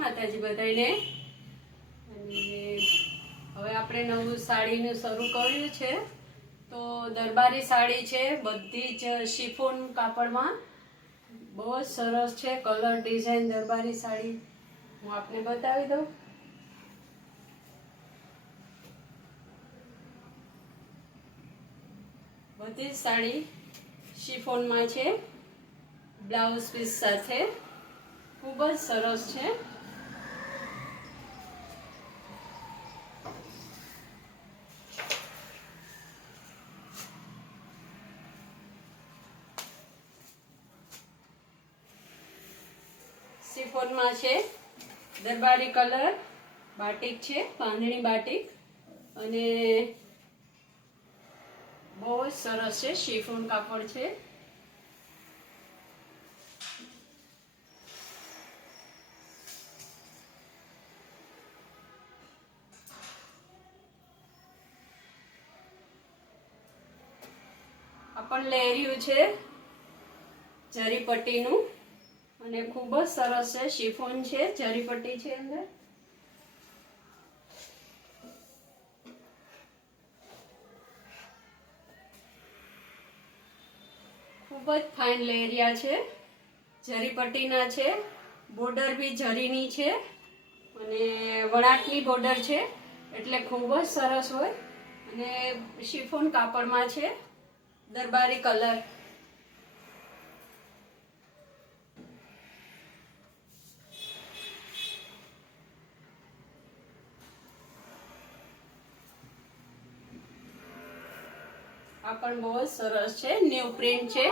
માતાજી બધાને। અને હવે આપણે નવું સાડીનું શરૂ કર્યું છે। તો દરબારી સાડી છે, બધી જ શિફોન કાપડમાં, બહુ જ સરસ છે। કલર ડિઝાઇન દરબારી સાડી હું આપને બતાવી દઉં। બધી જ સાડી શિફોનમાં છે, બ્લાઉઝ પીસ સાથે, ખૂબ જ સરસ છે। શિફોનમાં છે, દરબારી કલર, બાટિક છે, બાંધણી બાટિક, અને બહુ જ સરસ છે। શિફોન કાપડ છે। આ પણ લહેરિયું છે, જરી પટ્ટીનું, અને ખૂબ જ સરસ છે। શિફોન છે, જરી પટ્ટી છે અંદર। ખૂબ જ ફાઇન લહેરિયા છે, જરી પટ્ટીના છે, બોર્ડર બી જરીની છે, અને વણાટની બોર્ડર છે, એટલે ખૂબ જ સરસ હોય। અને શિફોન કાપડમાં છે, દરબારી કલર। આ પણ બહુ જ સરસ છે, ન્યુ પ્રિન્ટ છે,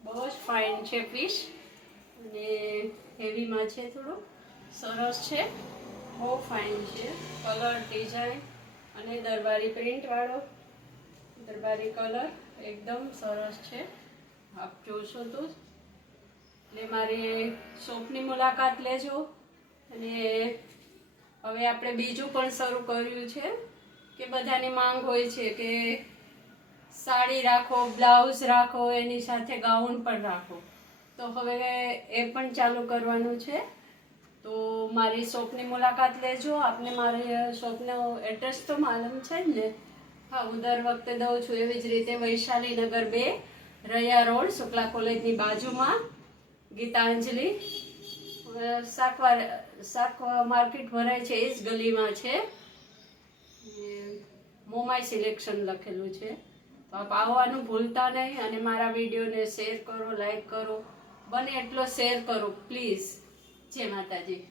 બહુ જ ફાઇન છે પીસ, અને હેવીમાં છે, થોડું સરસ છે, બહુ ફાઇન છે। કલર ડિઝાઇન અને દરબારી પ્રિન્ટ વાળો, દરબારી કલર એકદમ સરસ છે। આપ જોશો તો એટલે મારી શોપની મુલાકાત લેજો। અને હવે આપણે બીજું પણ શરૂ કર્યું છે કે બધાની માંગ હોય છે કે સાડી રાખો, બ્લાઉઝ રાખો, એની સાથે ગાઉન પણ રાખો, તો હવે એ પણ ચાલુ કરવાનું છે। તો મારી શોપની મુલાકાત લેજો। આપને મારી શોપનો એડ્રેસ તો માલુમ છે જ ને? હા, હું દર વખતે દઉં છું એવી જ રીતે વૈશાલી નગર 2, રૈયા રોડ, શુક્લા કોલેજની બાજુમાં, ગીતાંજલિ શાક માર્કેટ ભરાય છે, એ જ ગલીમાં છે। મોમાઈ સિલેક્શન લખેલું છે। તો આપ આવવાનું ભૂલતા નહીં, અને મારા વિડીયોને શેર કરો, લાઈક કરો, બને એટલો શેર કરો પ્લીઝ। જય માતાજી।